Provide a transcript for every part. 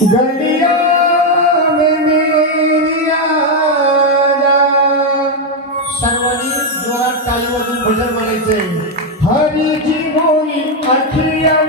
गलियों में मेरी आजा। सर्वांनी जोरात टाळी वाजवून भजन म्हणायचे। हरी जी बोली अखिया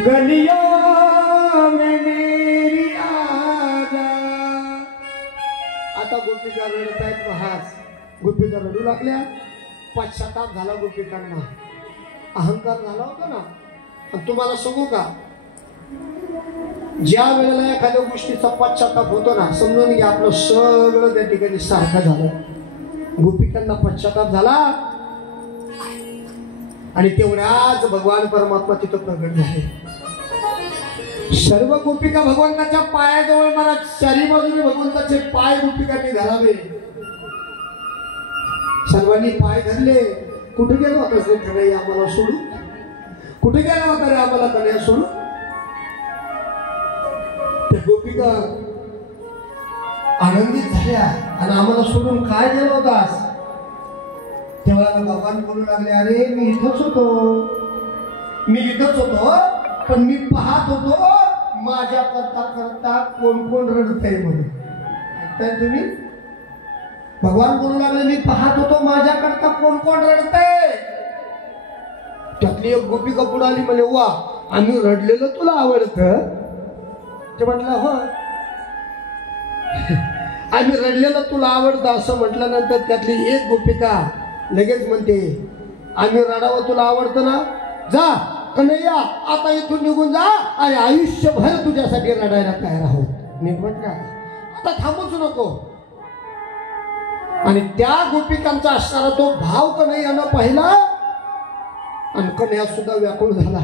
गलियों में मेरी आजा। आता गोपिका रडत आहेत महास। गोपिका रडू लागल्या। पश्चाताप झाला गोपिकांना, अहंकार झाला होता ना। आणि तुम्हाला सांगू का, ज्या वेळेला एखाद्या गोष्टीचा पश्चाताप होतो ना, समजून घ्या आपलं सगळं त्या ठिकाणी सारखं झालं। गोपिकांना पश्चाताप झाला आणि तेवढ्याच भगवान परमात्मा तिथं प्रगट झाले। सर्व गोपिका भगवंताच्या पायाजवळ मला चारी बाजूने भगवंताचे पाय गोपिकांनी धरावे। सर्वांनी पाय धरले। कुठे गेलो होता रे कन्हैया आम्हाला सोडू? कुठे गेला होता रे आम्हाला कन्हैया सोडू? त्या गोपिका आनंदित झाल्या आणि आम्हाला सोडून काय गेलो होतास? तेव्हा भगवान बोलू लागले, अरे मी इथंच होतो, पण मी पाहत होतो माझ्या करता करता कोण कोण रडतंय म्हणून। ऐकताय तुम्ही? भगवान बोलू लागले, मी पाहत होतो माझ्या करता कोण कोण रडतंय। त्यातली एक गोपिका पुढे आली, म्हणे वा आम्ही रडलेलं तुला आवडतं? ते म्हटलं हो, आम्ही रडलेलं तुला आवडतं असं म्हटल्यानंतर त्यातली एक गोपिका लगेच म्हणते, आम्ही रडावं तुला आवडतं ना? जा कन्हैया आता इथून निघून जा आणि आयुष्यभर तुझ्यासाठी रडायला तयार आहोत। मी म्हटलं आता थांबूच नको। आणि त्या गोपिकांचा असणारा तो भाव कन्हैयानं पाहिला आणि कन्हैया सुद्धा व्याकुळ झाला।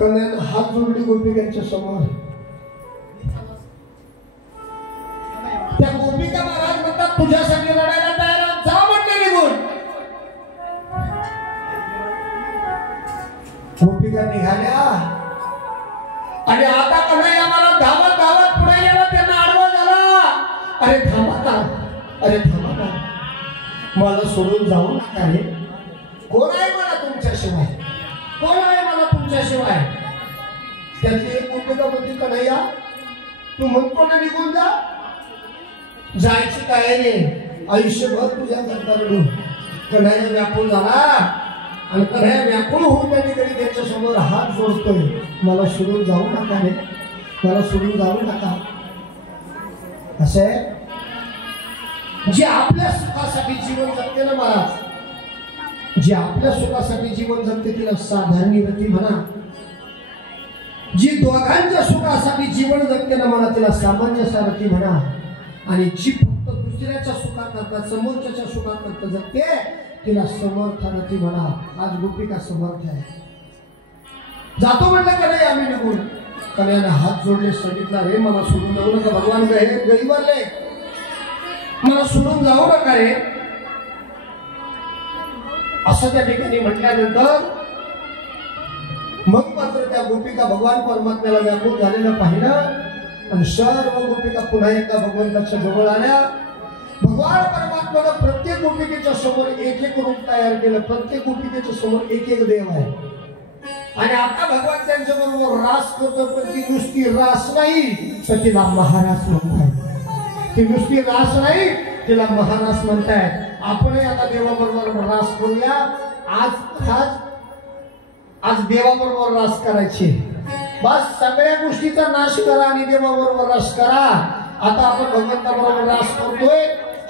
कन्हैयानं हात जोडले गोपिकांच्या समोर। त्या गोपिका महाराज म्हणतात, तुझ्यासाठी रडायला तयार आहोत, जा म्हटले निघून। गोपिका निघाल्या आणि आता कन्हैया मला धावत धावत पुढे गेला, त्यांना आडवा झाला। अरे थांबा ना, अरे थांबा ना, मला सोडून जाऊ नका रे। कोण आहे मला तुमच्याशिवाय? कोण आहे मला तुमच्याशिवाय? त्यातली एक गोपिका म्हणते, कन्हैया तू म्हणतो ना निघून जा, जायची काय नाही, आयुष्यभर तुझ्या करता रडू। कन्हैया व्याकुळ झाला आणि कन्हैया व्याकुळ होऊन त्यांनी त्यांच्या समोर हात जोडतोय, मला सोडून जाऊ नका रे, मला सोडून जाऊ नका। असे जे आपल्या सुखासाठी जीवन जगते ना महाराज, जे आपल्या सुखासाठी जीवन जगते तिला साधारण रती म्हणा। जी दोघांच्या सुखासाठी जीवन जगते ना म्हणा तिला सामान्य सारथी म्हणा। आणि जी फक्त दुसऱ्याच्या सुखाकरता समोरच्या सुखाकरता जगते तिला समर्थारथी म्हणा। आज गोपिका समर्थ आहे। जातो म्हटलं कन्हैया आम्ही निघून। कन्हैयाने हात जोडले, सांगितलं रे मला सोडून जाऊ नका, भगवान गरीबाले मला सोडून जाऊ नका रे असं त्या ठिकाणी म्हटल्यानंतर मग मात्र त्या गोपिका भगवान परमात्म्याला व्याकुळ झालेलं पाहिलं आणि सर्व गोपिका पुन्हा एकदा भगवंताच्या जवळ आल्या. भगवान परमात्म्यानं प्रत्येक गोपिकेच्या समोर एक एक रूप तयार केलं. प्रत्येक गोपिकेच्या समोर एक एक देव आहे आणि आता भगवान त्यांच्या बरोबर रास करतो. पण ती नुसती रास नाही तर तिला महारास म्हणताय. ती नुसती रास नाही तिला महारास म्हणताय. आपणही आता देवाबरोबर रास करूया. आज देवाबरोबर रास करायची. बस सगळ्या गोष्टीचा नाश करा आणि देवाबरोबर रास करा. आता आपण भगवंताबरोबर रास करतोय.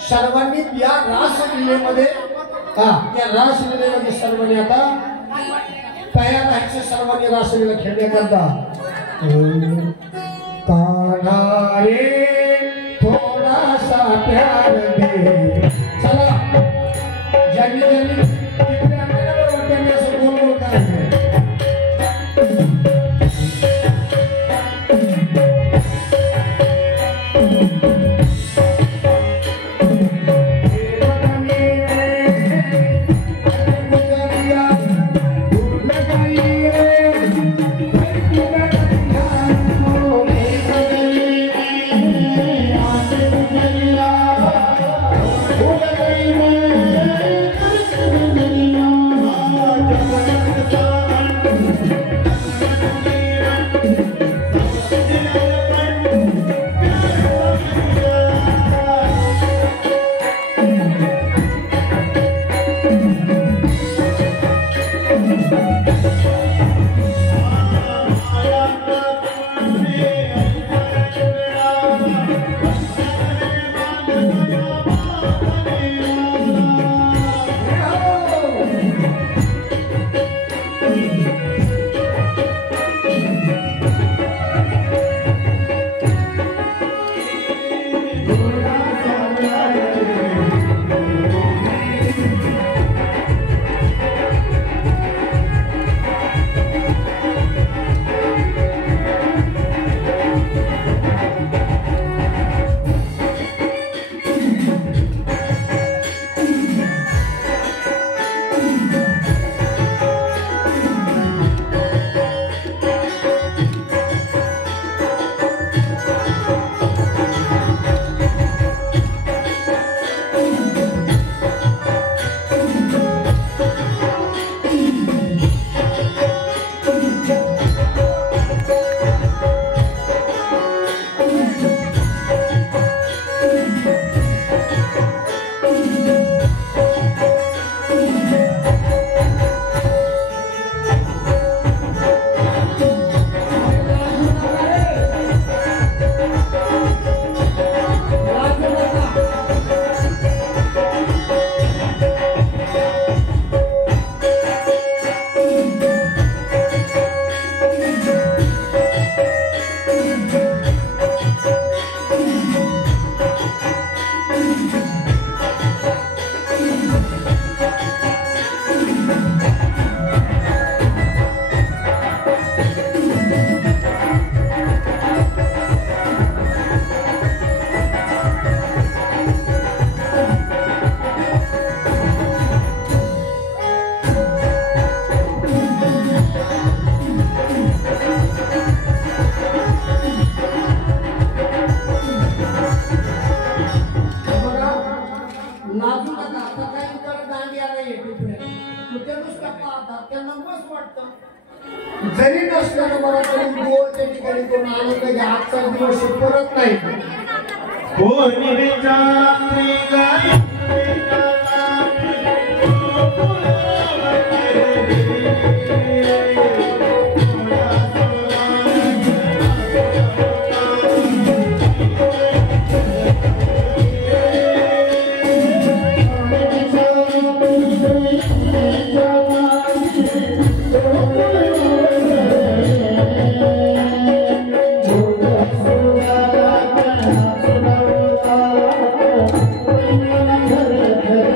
सर्वांनी या रासलीलेमध्ये सर्वांनी आता तयार राहायचे. सर्वांनी रासलीला खेळण्याकरता. कान्हा रे थोडासा प्यार दे. चला ज्यांनी तिकडे आणलेलं त्यांनी असं गोल गोल करायचं. जरी नसलं मला तरी गोळच्या ठिकाणी कोण आलं तर आजचा दिवस परत नाही. कोणी विचारली गाय घर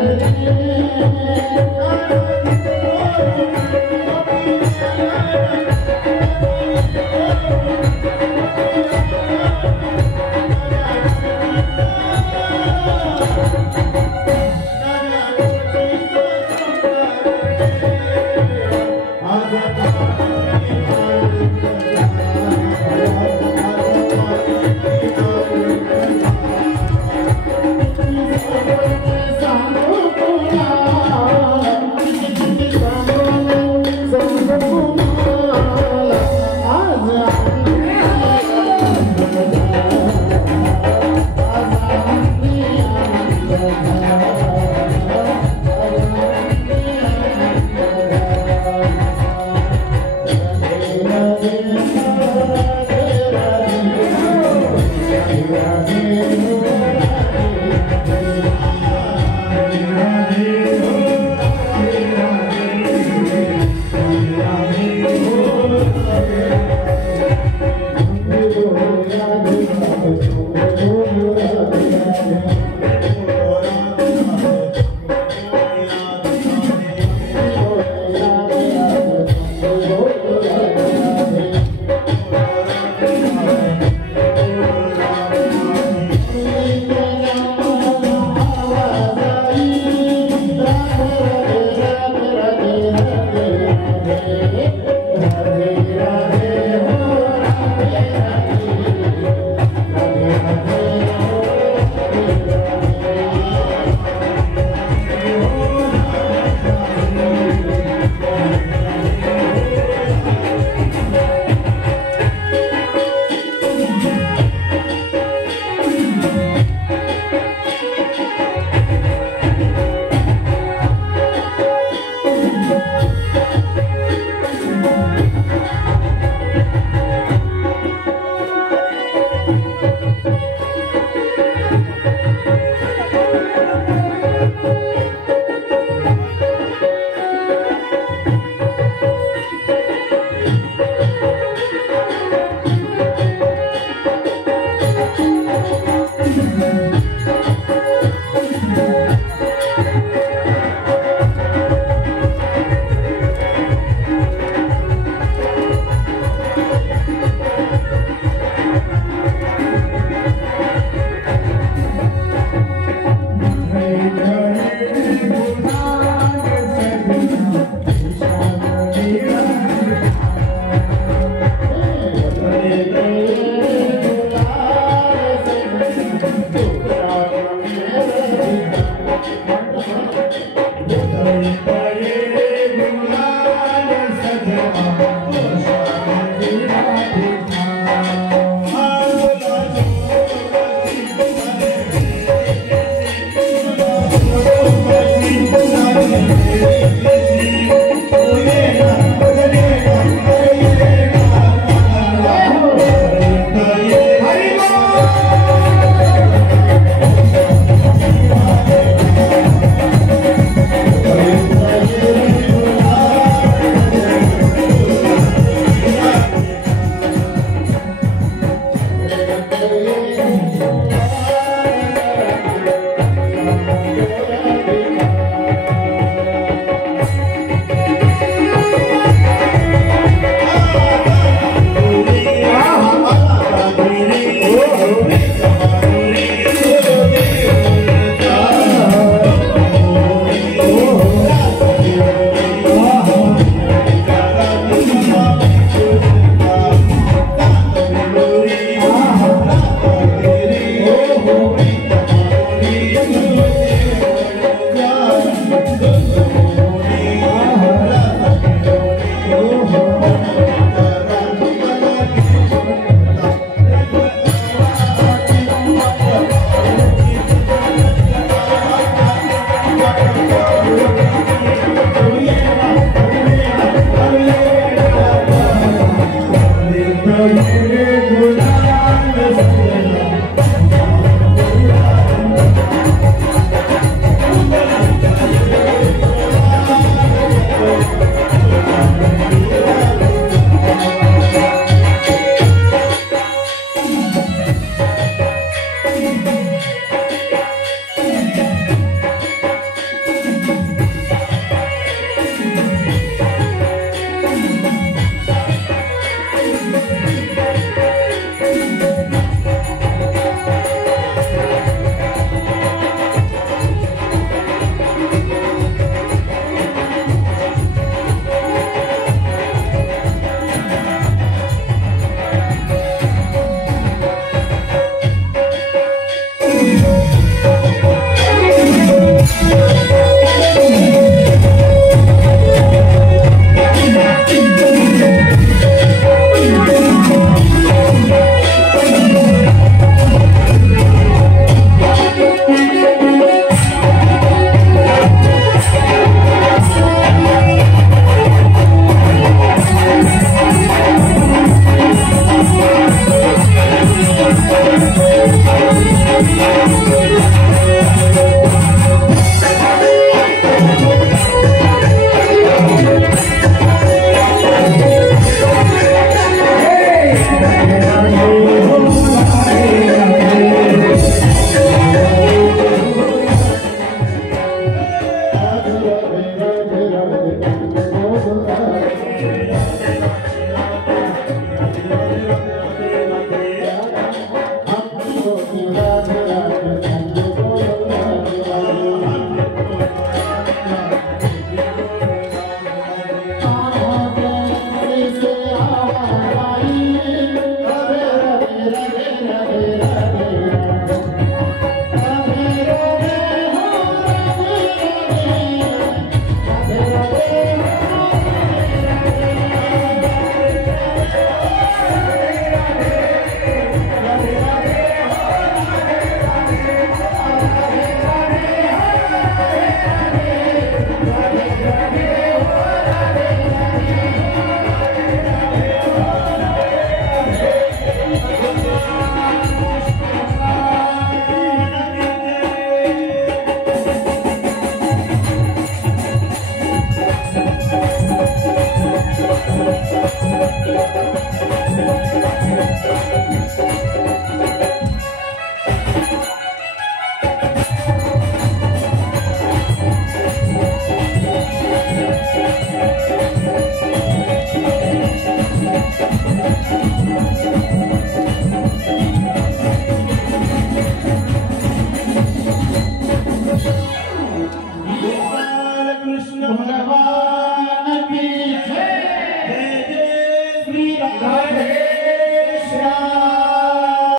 कृष्ण भगवान